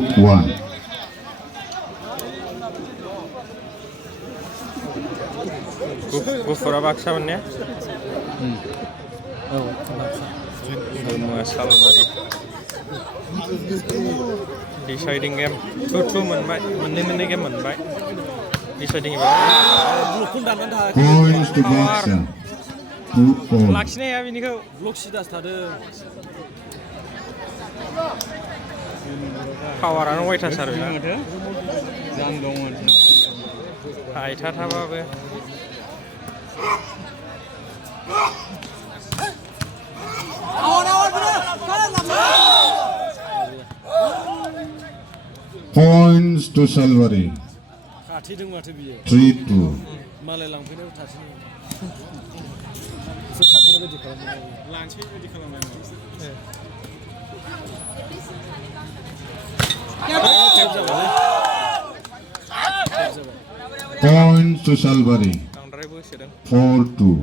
1. गुफुरा बाक्सामोन ने Salbari deciding game 2-2 मोनबाय मोननै गेम मोनबाय डिसाइडिं Points to Baksa. 2-4. लाखिनो हाया बिनिखौ ब्लक सिदा थादों पावारानो अयथासार बेना जान दंमोन हायथाथाबाबो Points to Salwari. खाथिदों माथो बियो 3-2. मालाय लांफैनायाव थाथिनो एसे थाथिनाय बायदि खालामनांगौ लांसै बायदि खालामनांगौ Points to Salwari. बांद्राय बोसोदों 4-2.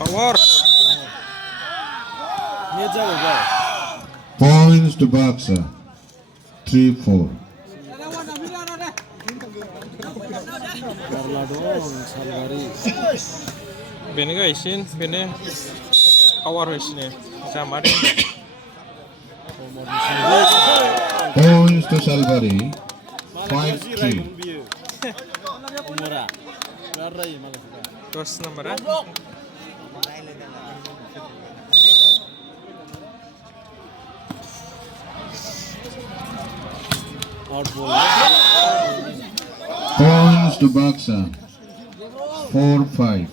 पावार नेट जाबाय गाय Points to Baksa. 3-4. गारला दं सालबारि बेनो गायसिन बेनो पावार होसिनो जामारदों Points to Salwari. 5-3. बियो उमरा गाररायो मालायफोरा 10 नम्बरा out ball Points to Baksa. 4-5.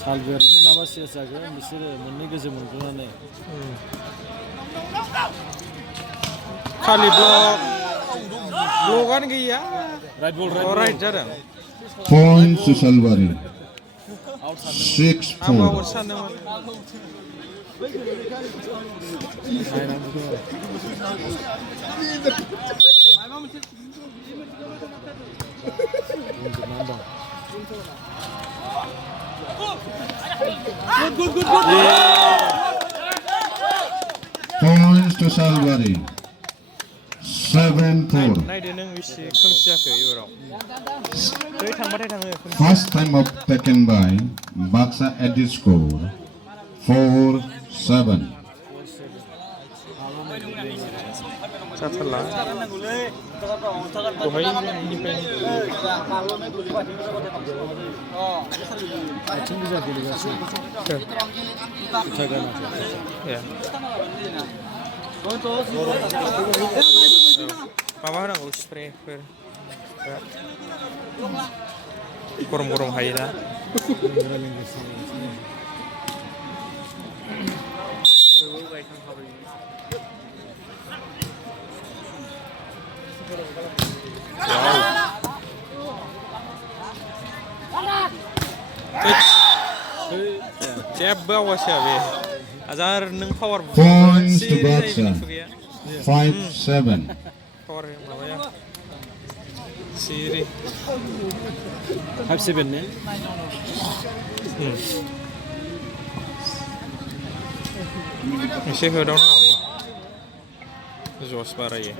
Salbari मोनाबा सेस जागोन बिसोरो मोननै गोजौ मोनग्रोनानै खालि ब्लकआनो गैया राइट बल राइट जादों Points to Salwari. आउट 6-4. आंबो सानदोंमोन Points to Salwari. 7-4. नायदो नों बेसे खोमसि जाखो एबाराव दै थांबाथाय थाङो First time up taken by Baksa at the score 4-7. जाथारला दहायनिफ्राय आथिं गोजा गेलेगासिनो जुथा गानाखै माबा होनांगौ स्प्रेफोर गरम हायोना जेबो आवाज होआ बे हाजार नों पावार Points to Baksa. 5-7. पावार माबाया सिरि 5-7 ने एसे होदावनांगौलै जस बारायो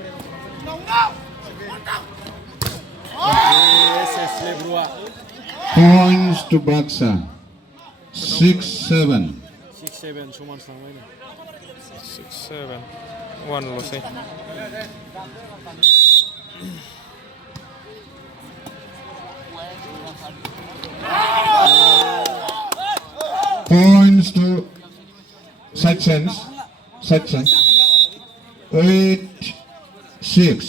सेस लेब्रुआ Points to Baksa. 6-7. 6-7 समान थांबाय no 6-7 1 लसै Points to sections. 8-6.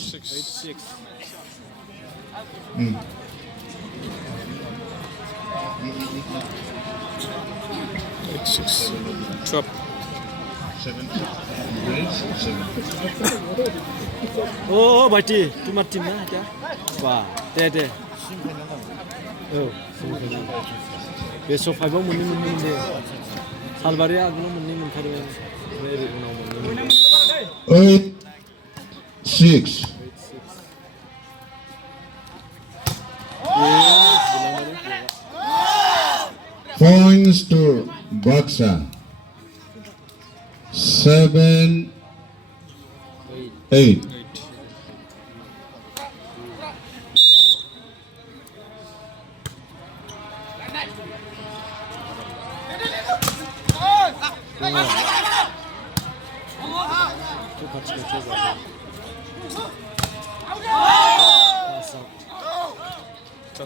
8-6 12 Oh, Bati, cuma timnya aja. Wah, deh. Oh, besok five mending deh. Salbari agak mending mentar. Dari uang mending. 8-6. Points to Baksa. 7-8.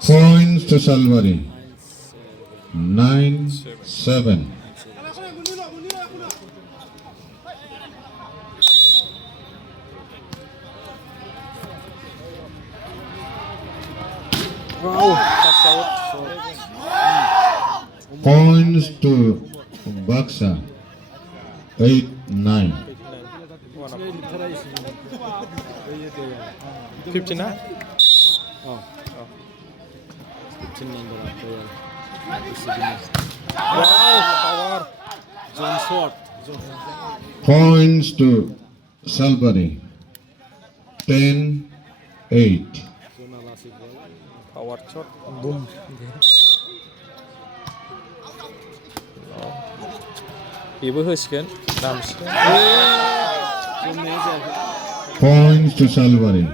Points to Salvari. 9-7. Pass out. Points to Baksa. 8-9. 15 na? Oh. 15 number of player. Wow, power. John Swart. Points to Salvari. 10-8. Power shot. Boom. बेबो होसिगोन दामसिगोन Points to Salvari.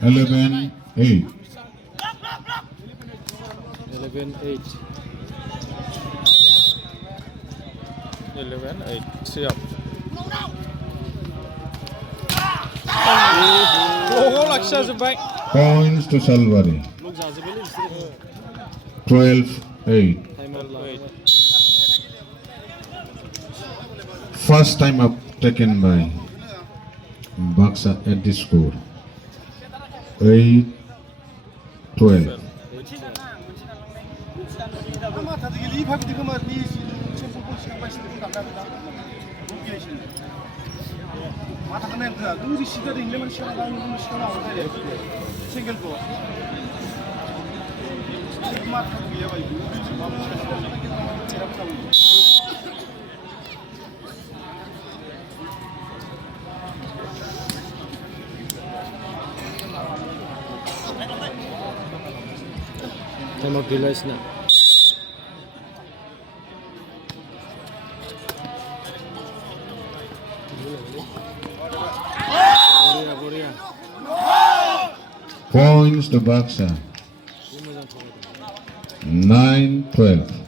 11-8. 11-8. 11-8 siap लाखिजाजोब्बाय Points to Salvari. 12-8. First time up taken by Baksa at the score. 8-12. Time of delay na. Boria. Points to Baksa. 9-12.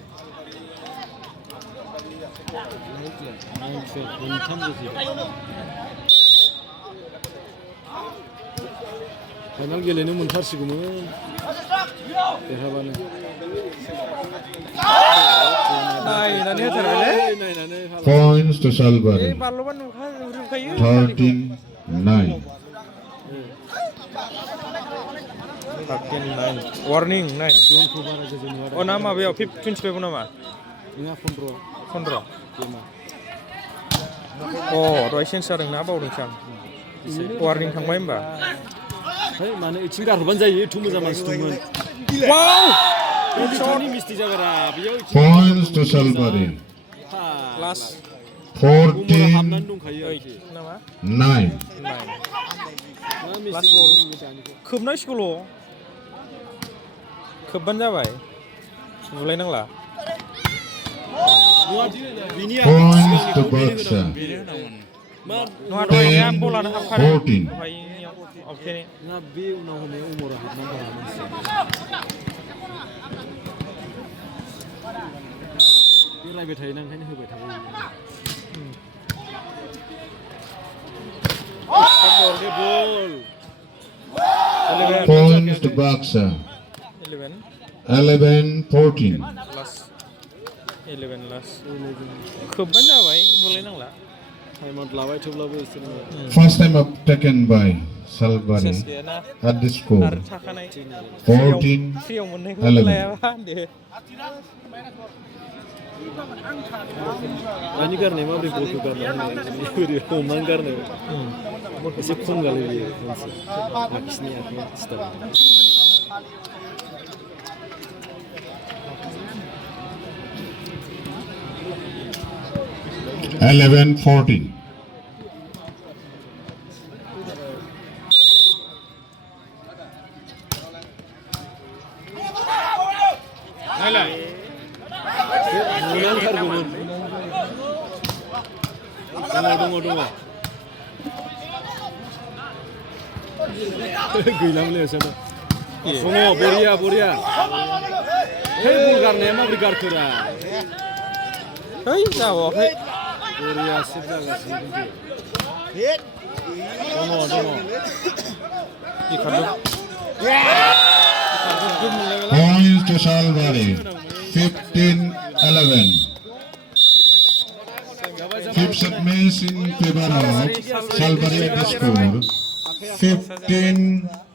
Final गेलेनो मोनथारसिगौमोन देरहाबानो नायनानै होथारबायलै नायनानै Points to Salvari. बारल'बा नुखायो 13-9. 13-9 warning 9 जनखौ बारा गोजौ नुवा अ ना माबायाव 25 नामा नोंहा 15 गेमा अ दहाय चेन्ज जादोंना बावदोंसो आं वार्निं थांबाय होमबा है माने इथिं गारहरबानो जायो एथ' मोजां मानसि दंमोन वाव बिथांनि मिस्टेक जागारा बेयाव Points to Salvari. लास्ट 14-9. हाबनानै दंखायो आरोखि नामा 9. 9 मा मिस्टेक खोबनांसिगौल' खोबबानो जाबाय बुलायनांला Points to Baksa. नङा दहायनिया बलानो हाबखादों 14. दहायनियाव अबखेनि ना बे उनाव होनायाव उमरा हाबनानै दं मोनसे बे रायबाय थायोना ओंखायनो होबाय थायो बल Points to Baksa. 11-14. Last 11 last खोबबानो जाबाय बुलायनांला टाइम आउट लाबाय थेवब्लाबो एसे First time up taken by Salvari सेस गैयाना at the score. आरो थाखानाय 14-11. फ्रियाव मोननायखौ लायाबा होनदो दानि गारनाय माबोरै बलखौ गारनानै ओरै हमनानै गारनाय एसे खम गालै बेयो मोनसे आखिनि आखाइ स्टाइल 11-14. बुनांथारगौमोन दङ गैलामोनलै एसेनो दङ बरिया है बल गारनाया माबोरै गारखोरा है जाबावाखै बरिया सेभ जागासिनो दङ इ खारदों Points to Salbari. 15-11. Fifth set match in favor of Salbari at the score. 15